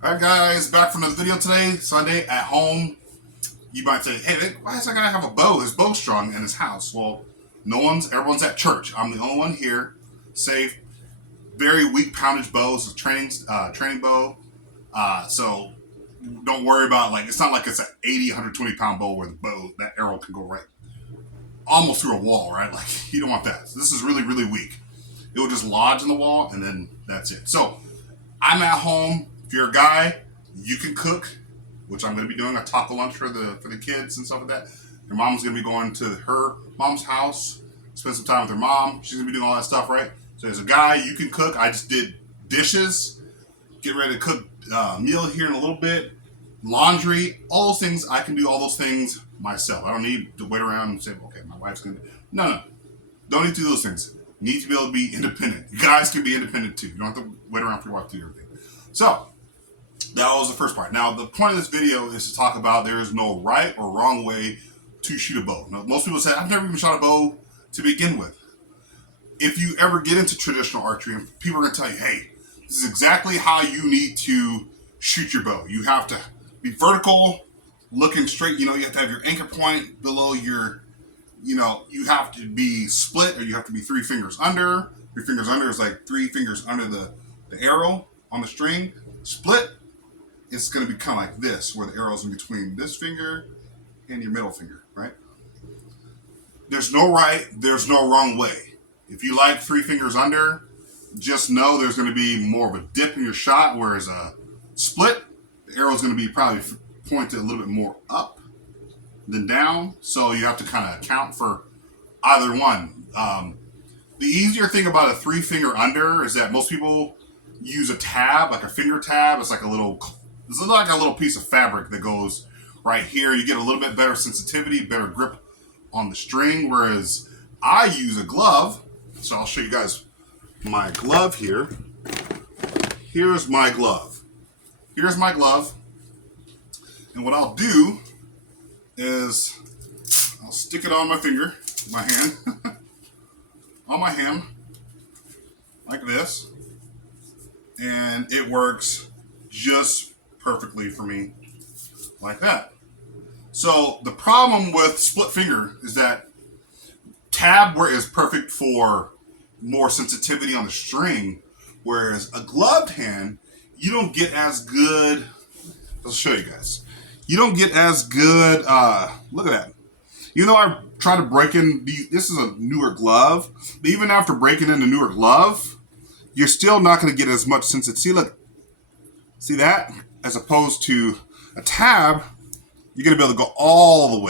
Alright guys, back for another video today, Sunday at home. You might say, hey, why is that guy have a bow? His bow's strung in his house. Well, everyone's at church. I'm the only one here. Safe, very weak poundage bow. It's a training bow. So don't worry about, it's not like it's an 80, 120 pound bow where that arrow can go right almost through a wall, right? Like, you don't want that. So this is really, really weak. It will just lodge in the wall and then that's it. So I'm at home. If you're a guy, you can cook, which I'm going to be doing a taco lunch for the kids and stuff like that. Your mom's going to be going to her mom's house, spend some time with her mom. She's going to be doing all that stuff, right? So as a guy, you can cook. I just did dishes, get ready to cook meal here in a little bit, laundry, all those things. I can do all those things myself. I don't need to wait around and say, okay, my wife's going to. No. Don't need to do those things. You need to be able to be independent. You guys can be independent too. You don't have to wait around for your wife to do everything. So, that was the first part. Now, the point of this video is to talk about there is no right or wrong way to shoot a bow. Now, most people say, I've never even shot a bow to begin with. If you ever get into traditional archery, and people are going to tell you, hey, this is exactly how you need to shoot your bow. You have to be vertical, looking straight. You have to have your anchor point below your, you have to be split, or you have to be 3 fingers under. 3 fingers under is like 3 fingers under the arrow on the string. Split, it's going to be kind of like this, where the arrow's in between this finger and your middle finger, right? There's no right, there's no wrong way. If you like 3 fingers under, just know there's going to be more of a dip in your shot, whereas a split, the arrow's going to be probably pointed a little bit more up than down, so you have to kind of account for either one. The easier thing about a 3 finger under is that most people use a tab, like a finger tab. It's like a little piece of fabric that goes right here. You get a little bit better sensitivity, better grip on the string, whereas I use a glove. So I'll show you guys my glove here. Here's my glove. And what I'll do is I'll stick it on my finger, my hand, on my hand, like this. And it works just perfectly for me, like that. So the problem with split finger is that tab is perfect for more sensitivity on the string, whereas a gloved hand, you don't get as good. I'll show you guys. You don't get as good. Look at that. Even though I try to break in, this is a newer glove, but even after breaking in the newer glove, you're still not going to get as much sensitivity. See that? As opposed to a tab, you're going to be able to go all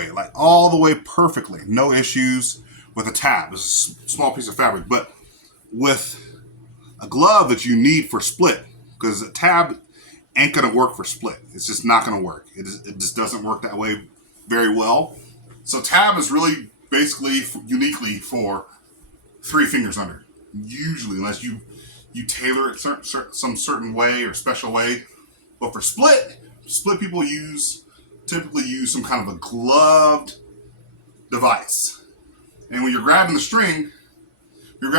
the way perfectly. No issues with a tab. It's a small piece of fabric. But with a glove that you need for split, because a tab ain't going to work for split. It's just not going to work. It just doesn't work that way very well. So tab is really basically uniquely for 3 fingers under. Usually, unless you tailor it some certain way or special way. But for split people typically use some kind of a gloved device. And when you're grabbing the string, you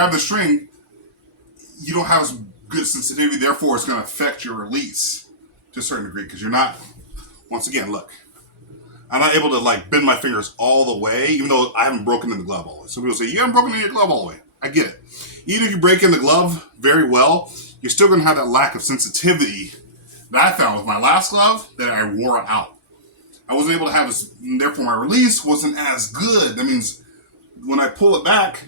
don't have as good sensitivity, therefore it's going to affect your release to a certain degree, because you're not, once again, look, I'm not able to bend my fingers all the way, even though I haven't broken in the glove all the way. Some people say, you haven't broken in your glove all the way. I get it. Even if you break in the glove very well, you're still going to have that lack of sensitivity that I found with my last glove that I wore out. I wasn't able to have this, therefore my release wasn't as good. That means when I pull it back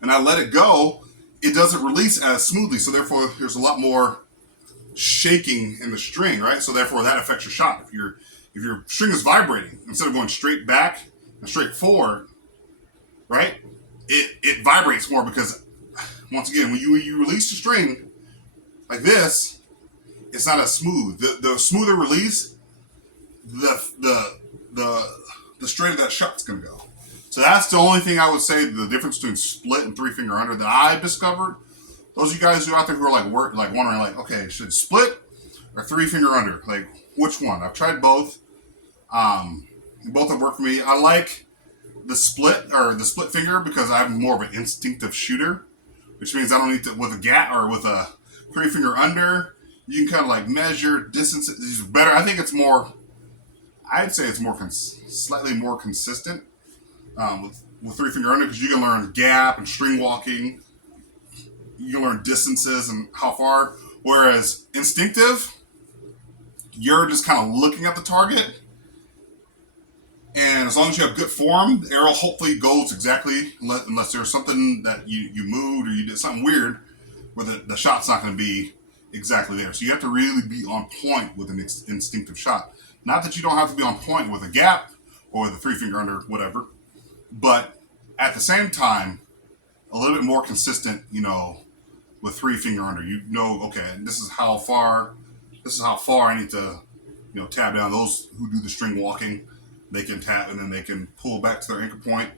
and I let it go, it doesn't release as smoothly. So therefore there's a lot more shaking in the string, right? So therefore that affects your shot. If your string is vibrating, instead of going straight back and straight forward, right? It vibrates more, because once again, when you release the string like this, it's not as smooth. The smoother release, the straighter that shot's gonna go. So that's the only thing I would say, the difference between split and 3 finger under that I've discovered. Those of you guys who are out there who are wondering, okay, should split or 3 finger under? Which one? I've tried both. Both have worked for me. I like the split finger because I'm more of an instinctive shooter, which means I don't need to, with a gat or with a 3 finger under, You can kind of like measure distances. It's better. I think it's more. I'd say it's more slightly more consistent with three finger under because you can learn gap and string walking. You can learn distances and how far. Whereas instinctive, you're just kind of looking at the target, and as long as you have good form, the arrow hopefully goes exactly. Unless there's something that you moved or you did something weird, where the shot's not going to be exactly there. So you have to really be on point with an instinctive shot. Not that you don't have to be on point with a gap or with a three finger under, whatever, but at the same time, a little bit more consistent, with three finger under. Okay, this is how far I need to, tab down. Those who do the string walking, they can tap and then they can pull back to their anchor point,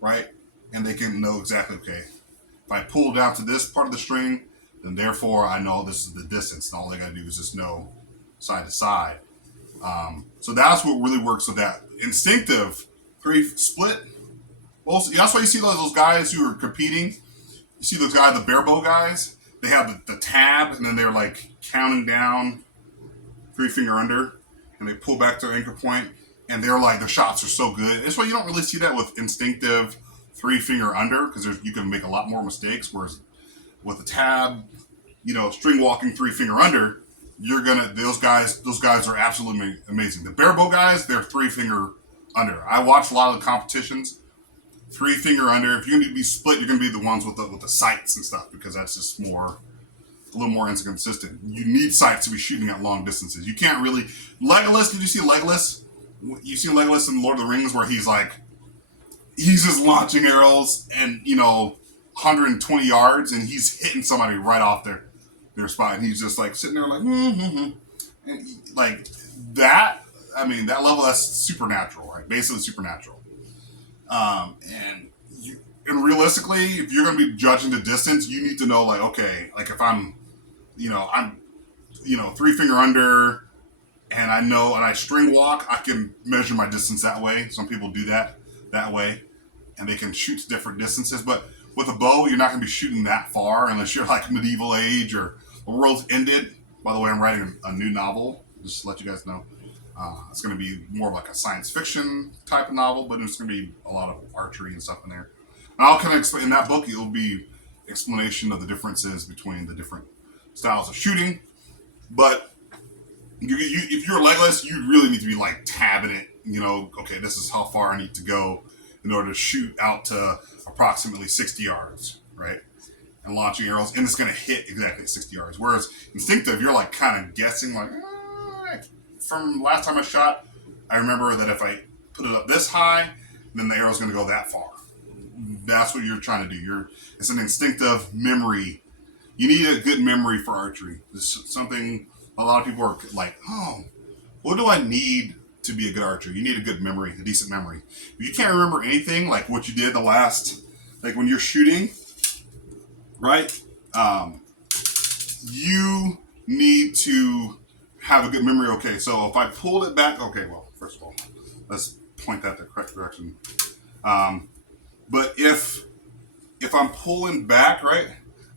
right? And they can know exactly, okay, if I pull down to this part of the string, then therefore I know this is the distance. And all they got to do is just know side to side. So that's what really works with that. Instinctive three split. Well, that's why you see those guys who are competing. You see those guys, the bare bow guys. They have the tab, and then they're like counting down three finger under, and they pull back to their anchor point, and they're like their shots are so good. That's why you don't really see that with instinctive three finger under because you can make a lot more mistakes. Whereas with the tab, string walking three finger under, those guys are absolutely amazing. The bare bow guys, they're three finger under. I watched a lot of the competitions. Three finger under. If you're going to be split, you're going to be the ones with the sights and stuff because that's just a little more inconsistent. You need sights to be shooting at long distances. You can't really. Legolas, did you see Legolas? You've seen Legolas in Lord of the Rings where he's just launching arrows and 120 yards and he's hitting somebody right off their spot and he's just like sitting there like and like that. I mean that level that's supernatural, right? Basically supernatural. And realistically, if you're going to be judging the distance, you need to know if I'm three finger under and and I string walk, I can measure my distance that way. Some people do that way and they can shoot to different distances. But with a bow, you're not going to be shooting that far unless you're like medieval age or the world's ended. By the way, I'm writing a new novel, just to let you guys know. It's going to be more of like a science fiction type of novel, but it's going to be a lot of archery and stuff in there. And I'll kind of explain in that book. It'll be explanation of the differences between the different styles of shooting. But if you're Legolas, you really need to be like tabbing it. Okay, this is how far I need to go in order to shoot out to approximately 60 yards, right? And launching arrows, and it's going to hit exactly at 60 yards. Whereas instinctive, you're like kind of guessing, like. From last time I shot, I remember that if I put it up this high, then the arrow's going to go that far. That's what you're trying to do. It's an instinctive memory. You need a good memory for archery. It's something a lot of people are like, oh, what do I need to be a good archer? You need a good memory, a decent memory. If you can't remember anything, like what you did when you're shooting, right? You need to have a good memory. Okay, so if I pulled it back, okay, well, first of all, let's point that the correct direction. But if I'm pulling back, right,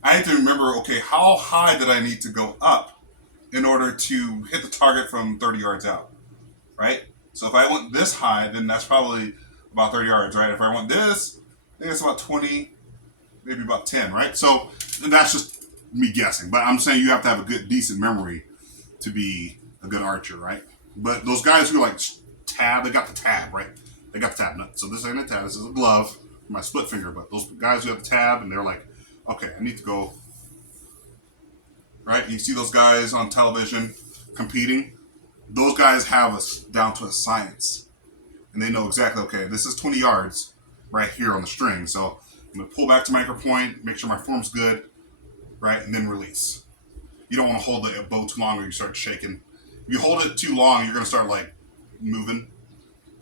I have to remember, okay, how high did I need to go up in order to hit the target from 30 yards out, right? So if I went this high, then that's probably about 30 yards, right? If I went this, I think it's about 20, maybe about 10, right? So that's just me guessing, but I'm saying you have to have a good, decent memory to be a good archer, right? But those guys who like tab, they got the tab, right? They got the tab. So this ain't a tab. This is a glove for my split finger. But those guys who have the tab and they're like, okay, I need to go, right? You see those guys on television competing. Those guys have us down to a science, and they know exactly. Okay, this is 20 yards right here on the string. So I'm gonna pull back to my anchor point, make sure my form's good, right, and then release. You don't want to hold the bow too long or you start shaking. If you hold it too long, you're going to start like moving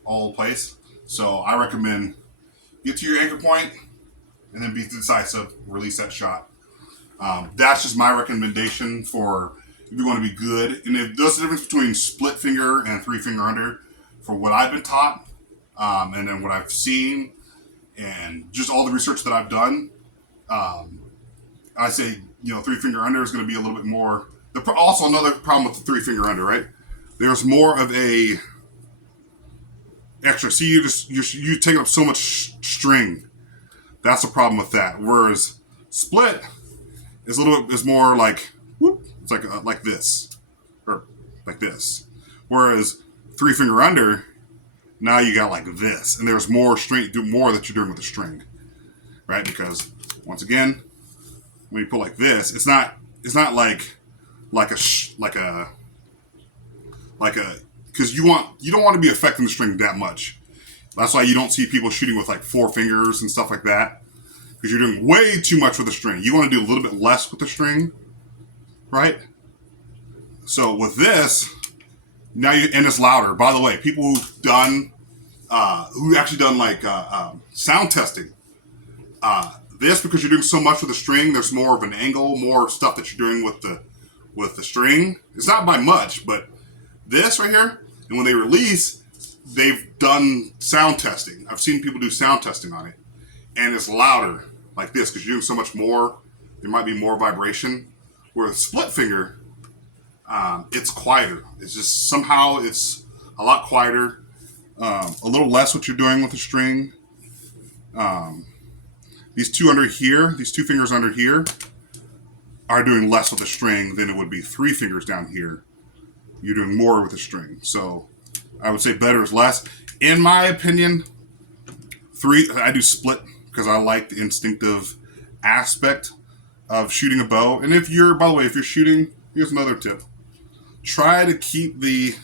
all over the place. So I recommend get to your anchor point and then be decisive, release that shot. That's just my recommendation for if you want to be good. And if there's a difference between split finger and three finger under for what I've been taught and then what I've seen and just all the research that I've done, I say, three finger under is going to be a little bit more Also, another problem with the three finger under, right? There's more of a extra. See, you taking up so much string. That's the problem with that. Whereas split is more like whoop. It's like this or like this. Whereas three finger under, now you got like this, and there's more string. Do more that you're doing with the string, right? Because once again, when you pull like this, it's not like a because you don't want to be affecting the string that much. That's why you don't see people shooting with like four fingers and stuff like that, because you're doing way too much with the string. You want to do a little bit less with the string, right? So with this, now and it's louder. By the way, people who actually done like sound testing, this, because you're doing so much with the string, there's more of an angle, more stuff that you're doing with the string. It's not by much, but this right here, and when they release, they've done sound testing. I've seen people do sound testing on it, and it's louder like this because you're doing so much more. There might be more vibration. Where with split finger, it's quieter. It's just somehow it's a lot quieter, a little less what you're doing with the string. These two fingers under here, are doing less with the string than it would be three fingers down here. You're doing more with the string. So I would say better is less. In my opinion, I do split because I like the instinctive aspect of shooting a bow. And if you're shooting, here's another tip. Try to keep the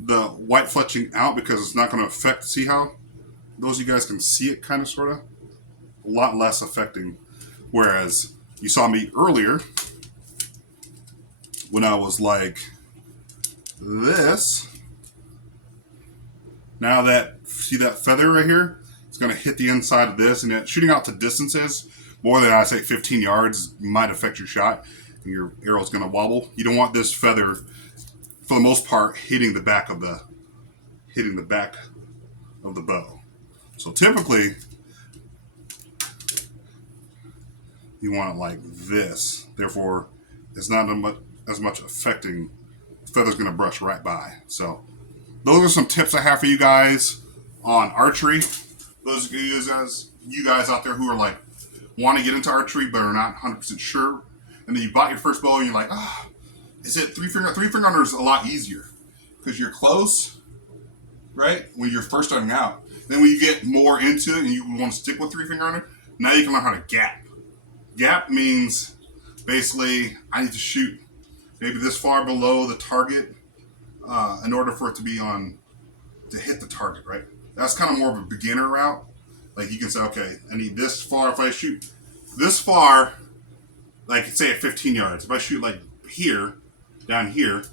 white fletching out because it's not going to affect, see how those of you guys can see it kind of sort of? A lot less affecting. Whereas you saw me earlier when I was like this. Now see that feather right here? It's going to hit the inside of this, and shooting out to distances more than, I say, 15 yards might affect your shot, and your arrow's going to wobble. You don't want this feather, for the most part, hitting the back of the bow. So typically, you want it like this. Therefore, it's not as much affecting. The feather's going to brush right by. So those are some tips I have for you guys on archery. Those of you guys out there who are like want to get into archery but are not 100% sure, and then you bought your first bow and you're like, is it three finger? Three finger under is a lot easier because you're close, right? When you're first starting out. Then when you get more into it and you want to stick with three finger under, now you can learn how to gap. Gap means basically I need to shoot maybe this far below the target in order for it to to hit the target, right? That's kind of more of a beginner route. Like you can say, okay, I need this far. If I shoot this far, like say at 15 yards, if I shoot like here, down here,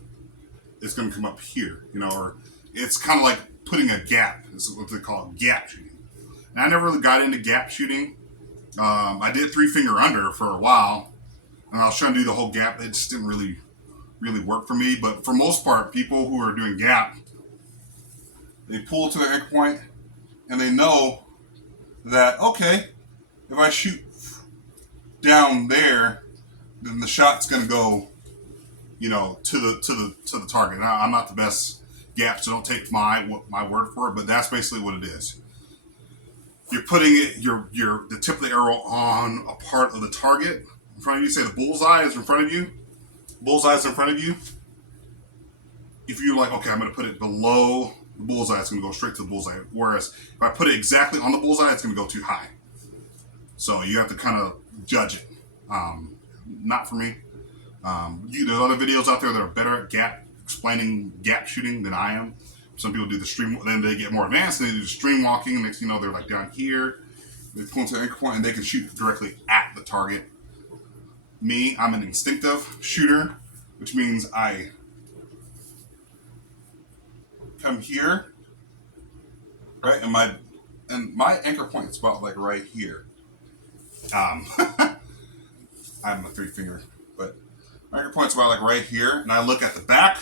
it's going to come up here, or it's kind of like putting a gap. This is what they call gap shooting. And I never really got into gap shooting. I did three finger under for a while, and I was trying to do the whole gap. It just didn't really work for me. But for most part, people who are doing gap, they pull to their anchor point, and they know that, okay, if I shoot down there, then the shot's going to go, to the target. Now, I'm not the best gap, so don't take my word for it. But that's basically what it is. You're putting the tip of the arrow on a part of the target in front of you. Say the bullseye is in front of you. Bullseye is in front of you. If you're like, okay, I'm going to put it below the bullseye, it's going to go straight to the bullseye. Whereas if I put it exactly on the bullseye, it's going to go too high. So you have to kind of judge it. Not for me. There's other videos out there that are better at explaining gap shooting than I am. Some people do the stream, then they get more advanced and they do stream walking. Next thing you know, they're like down here. They pull into the anchor point and they can shoot directly at the target. Me, I'm an instinctive shooter, which means I come here, right? And my anchor point is about like right here. I'm a three finger, but my anchor point's about like right here, and I look at the back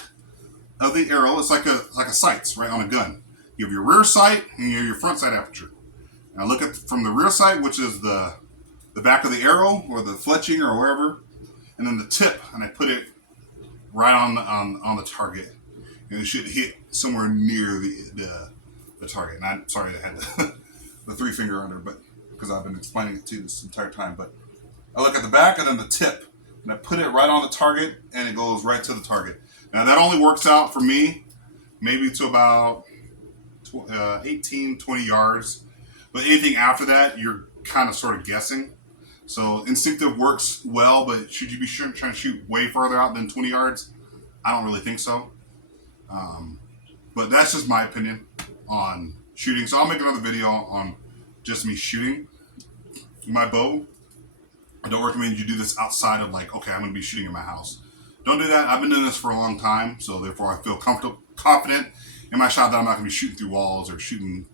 of the arrow. It's like a sights, right, on a gun. You have your rear sight and you have your front sight aperture. And I look at from the rear sight, which is the back of the arrow or the fletching or wherever, and then the tip, and I put it right on the target, and it should hit somewhere near the target. And I'm sorry I had the three finger under, but because I've been explaining it to you this entire time. But I look at the back and then the tip, and I put it right on the target, and it goes right to the target. Now that only works out for me maybe to about 18, 20 yards. But anything after that, you're kind of sort of guessing. So instinctive works well, but should you be trying to shoot way further out than 20 yards? I don't really think so. But that's just my opinion on shooting. So I'll make another video on just me shooting my bow. I don't recommend you do this outside of like, okay, I'm going to be shooting in my house. Don't do that. I've been doing this for a long time, so therefore I feel confident in my shot that I'm not going to be shooting through walls or shooting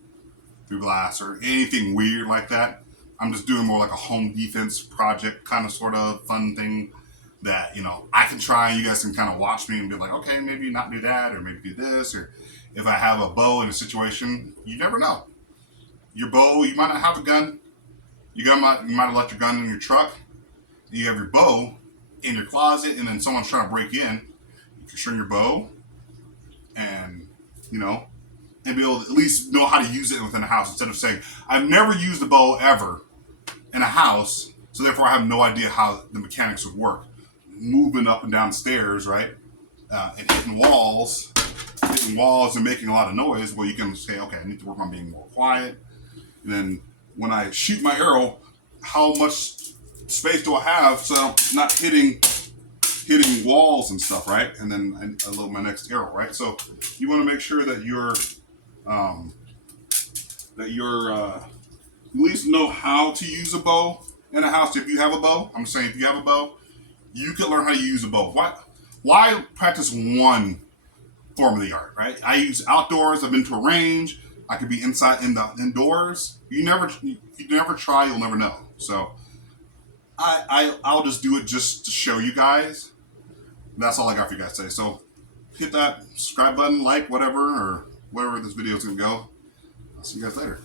through glass or anything weird like that. I'm just doing more like a home defense project kind of sort of fun thing that, you know, I can try and you guys can kind of watch me and be like, okay, maybe not do that or maybe do this. Or if I have a bow in a situation, you never know. Your bow, you might not have a gun. You might have left your gun in your truck. You have your bow in your closet and then someone's trying to break in. You can string your bow and, you know, and be able to at least know how to use it within a house instead of saying, I've never used a bow ever in a house, so therefore I have no idea how the mechanics would work. Moving up and down stairs, right? And hitting walls and making a lot of noise. Well, you can say, okay, I need to work on being more quiet. And then when I shoot my arrow, how much space do I have so I'm not hitting walls and stuff, right? And then I load my next arrow, right? So you want to make sure that you're at least know how to use a bow in a house. If you have a bow, I'm saying if you have a bow, you can learn how to use a bow. Why practice one form of the art, right? I use outdoors. I've been to a range. I could be indoors. You never try, you'll never know. So I'll just do it just to show you guys. That's all I got for you guys today. So hit that subscribe button, like, whatever, or wherever this video is gonna go. I'll see you guys later.